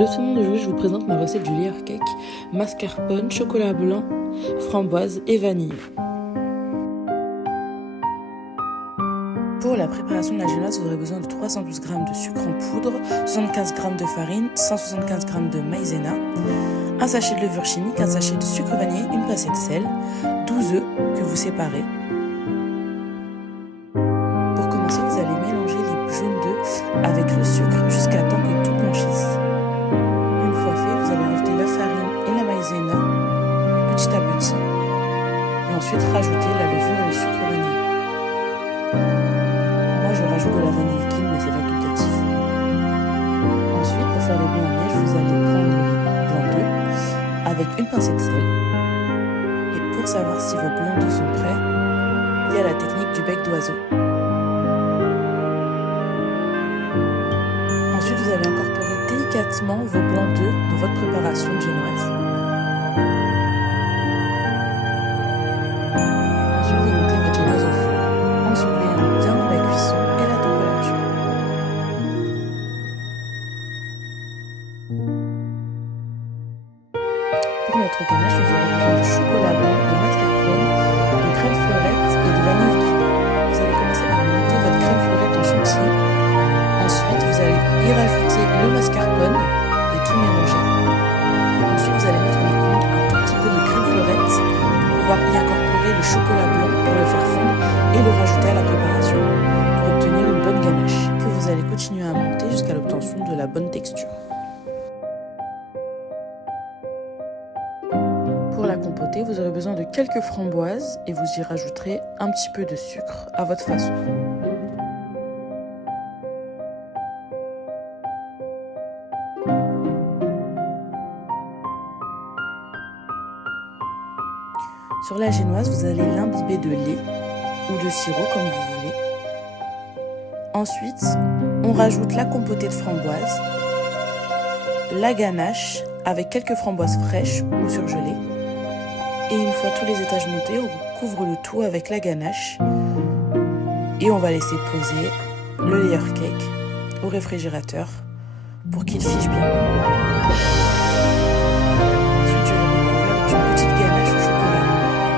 leçons d'aujourd'hui, je vous présente ma recette du layer cake, mascarpone, chocolat blanc, framboise et vanille. Pour la préparation de la génoise, vous aurez besoin de 312 g de sucre en poudre, 75 g de farine, 175 g de maïzena, un sachet de levure chimique, un sachet de sucre vanillé, une pincée de sel, 12 œufs que vous séparez. Pour commencer, vous allez mélanger les jaunes d'œufs avec le sucre jusqu'à temps que tout blanchisse. Une fois fait, vous allez rajouter la farine et la maïzena petit à petit et ensuite rajouter la levure et le sucre vanillé. Moi je rajoute de la vanille liquide mais c'est facultatif. Ensuite, pour faire le blanc en neige, vous allez prendre les blancs d'œufs avec une pincée de sel. Et pour savoir si vos blancs d'œufs sont prêts, il y a la technique du bec d'oiseau. Ensuite, vous allez incorporer délicatement vos blancs d'œufs dans votre préparation de génoise. Ensuite, vous mettez votre génoise au four en surveillant bien la cuisson et la température. Pour notre ganache, nous aurons besoin de chocolat blanc, de mascarpone, de crème fleurette et de vanille liquide. Vous allez commencer par monter votre crème fleurette en chantilly. Ensuite, vous allez y rajouter le mascarpone et tout mélanger. Ensuite, vous allez mettre au micro-ondes un tout petit peu de crème fleurette pour pouvoir y incorporer le chocolat blanc pour le faire fondre et le rajouter à la préparation pour obtenir une bonne ganache que vous allez continuer à monter jusqu'à l'obtention de la bonne texture. Pour la compoter, vous aurez besoin de quelques framboises et vous y rajouterez un petit peu de sucre à votre façon. Sur la génoise, vous allez l'imbiber de lait ou de sirop comme vous voulez. Ensuite, on rajoute la compotée de framboises, la ganache avec quelques framboises fraîches ou surgelées. Et une fois tous les étages montés, on couvre le tout avec la ganache et on va laisser poser le layer cake au réfrigérateur pour qu'il fiche bien. Ensuite, je vais recouvrir avec une petite ganache au chocolat.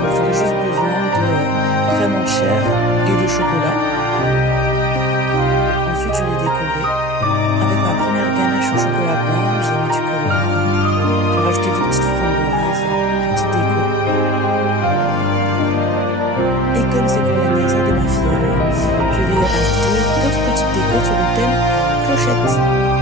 Vous aurez juste besoin de crème en chair et de chocolat. Ensuite, je l'ai décoré avec ma première ganache au chocolat blanc. J'ai mis du colorant, j'ai rajouté des petites framboises, petite déco. Et comme c'est pour l'anniversaire de ma fille, je vais y rajouter d'autres petites décos sur le thème clochette.